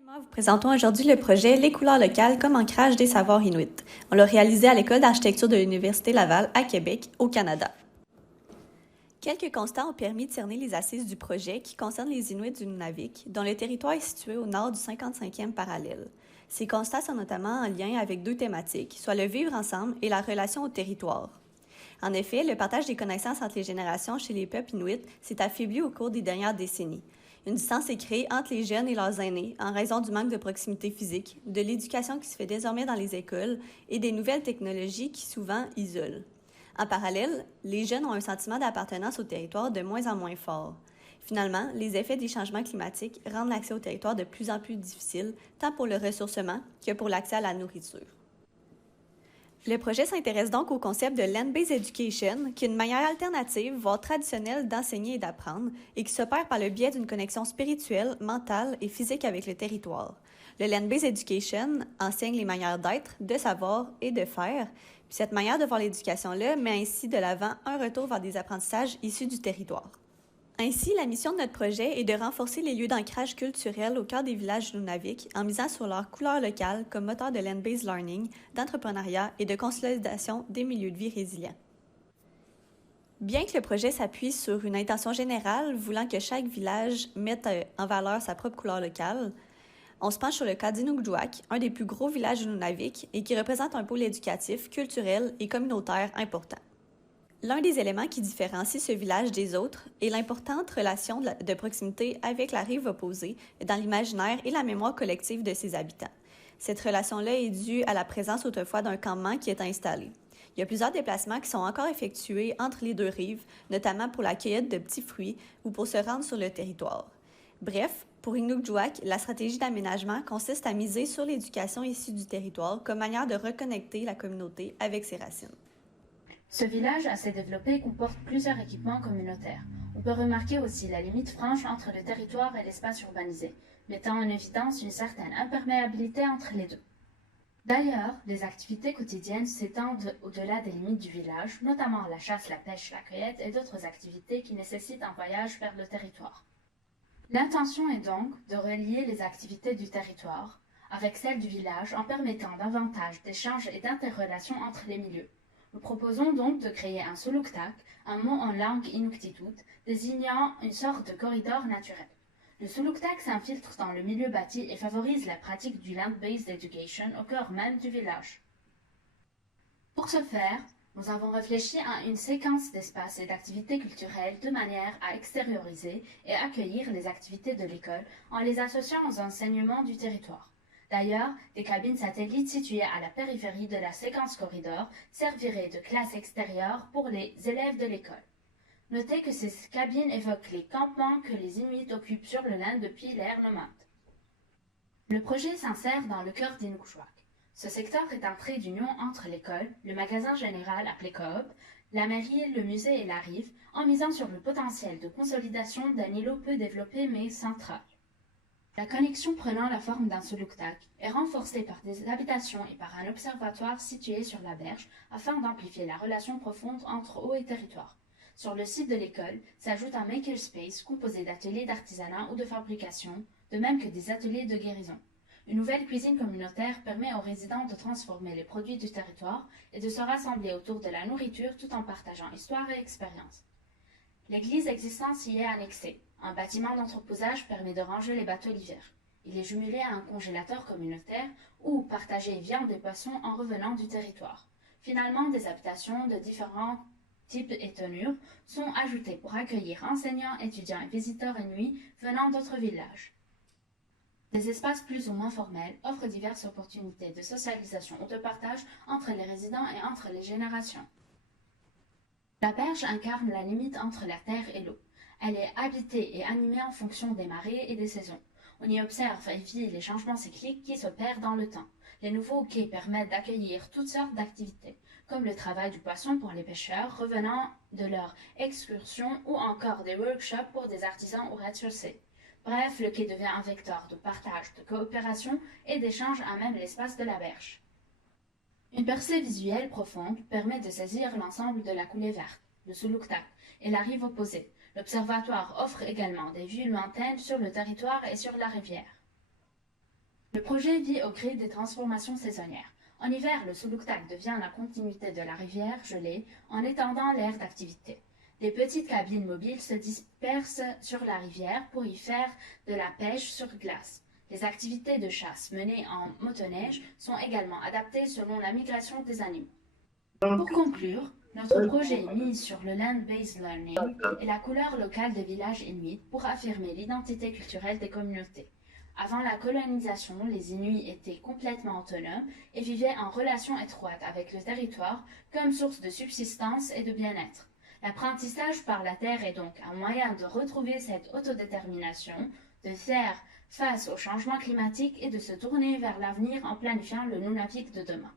et moi vous présentons aujourd'hui le projet Les couleurs locales comme ancrage des savoirs inuits. On l'a réalisé à l'École d'architecture de l'Université Laval à Québec, au Canada. Quelques constats ont permis de cerner les assises du projet qui concerne les Inuits du Nunavik, dont le territoire est situé au nord du 55e parallèle. Ces constats sont notamment en lien avec deux thématiques, soit le vivre ensemble et la relation au territoire. En effet, le partage des connaissances entre les générations chez les peuples inuits s'est affaibli au cours des dernières décennies. Une distance est créée entre les jeunes et leurs aînés en raison du manque de proximité physique, de l'éducation qui se fait désormais dans les écoles et des nouvelles technologies qui souvent isolent. En parallèle, les jeunes ont un sentiment d'appartenance au territoire de moins en moins fort. Finalement, les effets des changements climatiques rendent l'accès au territoire de plus en plus difficile, tant pour le ressourcement que pour l'accès à la nourriture. Le projet s'intéresse donc au concept de Land-Based Education, qui est une manière alternative, voire traditionnelle, d'enseigner et d'apprendre, et qui s'opère par le biais d'une connexion spirituelle, mentale et physique avec le territoire. Le Land-Based Education enseigne les manières d'être, de savoir et de faire, puis cette manière de voir l'éducation-là met ainsi de l'avant un retour vers des apprentissages issus du territoire. Ainsi, la mission de notre projet est de renforcer les lieux d'ancrage culturel au cœur des villages Nunavik en misant sur leur couleur locale comme moteur de land-based learning, d'entrepreneuriat et de consolidation des milieux de vie résilients. Bien que le projet s'appuie sur une intention générale voulant que chaque village mette en valeur sa propre couleur locale, on se penche sur le cas d'Inukjuak, un des plus gros villages du Nunavik et qui représente un pôle éducatif, culturel et communautaire important. L'un des éléments qui différencie ce village des autres est l'importante relation de proximité avec la rive opposée dans l'imaginaire et la mémoire collective de ses habitants. Cette relation-là est due à la présence autrefois d'un campement qui est installé. Il y a plusieurs déplacements qui sont encore effectués entre les deux rives, notamment pour la cueillette de petits fruits ou pour se rendre sur le territoire. Bref, pour Inukjuak, la stratégie d'aménagement consiste à miser sur l'éducation issue du territoire comme manière de reconnecter la communauté avec ses racines. Ce village assez développé comporte plusieurs équipements communautaires. On peut remarquer aussi la limite franche entre le territoire et l'espace urbanisé, mettant en évidence une certaine imperméabilité entre les deux. D'ailleurs, les activités quotidiennes s'étendent au-delà des limites du village, notamment la chasse, la pêche, la cueillette et d'autres activités qui nécessitent un voyage vers le territoire. L'intention est donc de relier les activités du territoire avec celles du village en permettant davantage d'échanges et d'interrelations entre les milieux. Nous proposons donc de créer un suluktak, un mot en langue inuktitut, désignant une sorte de corridor naturel. Le suluktak s'infiltre dans le milieu bâti et favorise la pratique du land-based education au cœur même du village. Pour ce faire, nous avons réfléchi à une séquence d'espaces et d'activités culturelles de manière à extérioriser et accueillir les activités de l'école en les associant aux enseignements du territoire. D'ailleurs, des cabines satellites situées à la périphérie de la séquence corridor serviraient de classe extérieure pour les élèves de l'école. Notez que ces cabines évoquent les campements que les Inuits occupent sur le land depuis l'ère nomade. Le projet s'insère dans le cœur d'Inukjuak. Ce secteur est un trait d'union entre l'école, le magasin général appelé Coop, la mairie, le musée et la rive, en misant sur le potentiel de consolidation d'un îlot peu développé mais central. La connexion prenant la forme d'un suluktak est renforcée par des habitations et par un observatoire situé sur la berge afin d'amplifier la relation profonde entre eau et territoire. Sur le site de l'école s'ajoute un makerspace composé d'ateliers d'artisanat ou de fabrication, de même que des ateliers de guérison. Une nouvelle cuisine communautaire permet aux résidents de transformer les produits du territoire et de se rassembler autour de la nourriture tout en partageant histoire et expérience. L'église existante y est annexée. Un bâtiment d'entreposage permet de ranger les bateaux l'hiver. Il est jumelé à un congélateur communautaire où partager viande et poissons en revenant du territoire. Finalement, des habitations de différents types et tenures sont ajoutées pour accueillir enseignants, étudiants et visiteurs inuits venant d'autres villages. Des espaces plus ou moins formels offrent diverses opportunités de socialisation ou de partage entre les résidents et entre les générations. La berge incarne la limite entre la terre et l'eau. Elle est habitée et animée en fonction des marées et des saisons. On y observe et vit les changements cycliques qui s'opèrent dans le temps. Les nouveaux quais permettent d'accueillir toutes sortes d'activités, comme le travail du poisson pour les pêcheurs revenant de leur excursion ou encore des workshops pour des artisans au rez-de-chaussée. Bref, le quai devient un vecteur de partage, de coopération et d'échange à même l'espace de la berge. Une percée visuelle profonde permet de saisir l'ensemble de la coulée verte, le suluktak, et la rive opposée. L'observatoire offre également des vues lointaines sur le territoire et sur la rivière. Le projet vit au gré des transformations saisonnières. En hiver, le Suluktak devient la continuité de la rivière gelée en étendant l'aire d'activité. Des petites cabines mobiles se dispersent sur la rivière pour y faire de la pêche sur glace. Les activités de chasse menées en motoneige sont également adaptées selon la migration des animaux. Pour conclure, notre projet mise sur le land-based learning et la couleur locale des villages inuits pour affirmer l'identité culturelle des communautés. Avant la colonisation, les Inuits étaient complètement autonomes et vivaient en relation étroite avec le territoire comme source de subsistance et de bien-être. L'apprentissage par la terre est donc un moyen de retrouver cette autodétermination, de faire face au changement climatique et de se tourner vers l'avenir en planifiant le Nunavik de demain.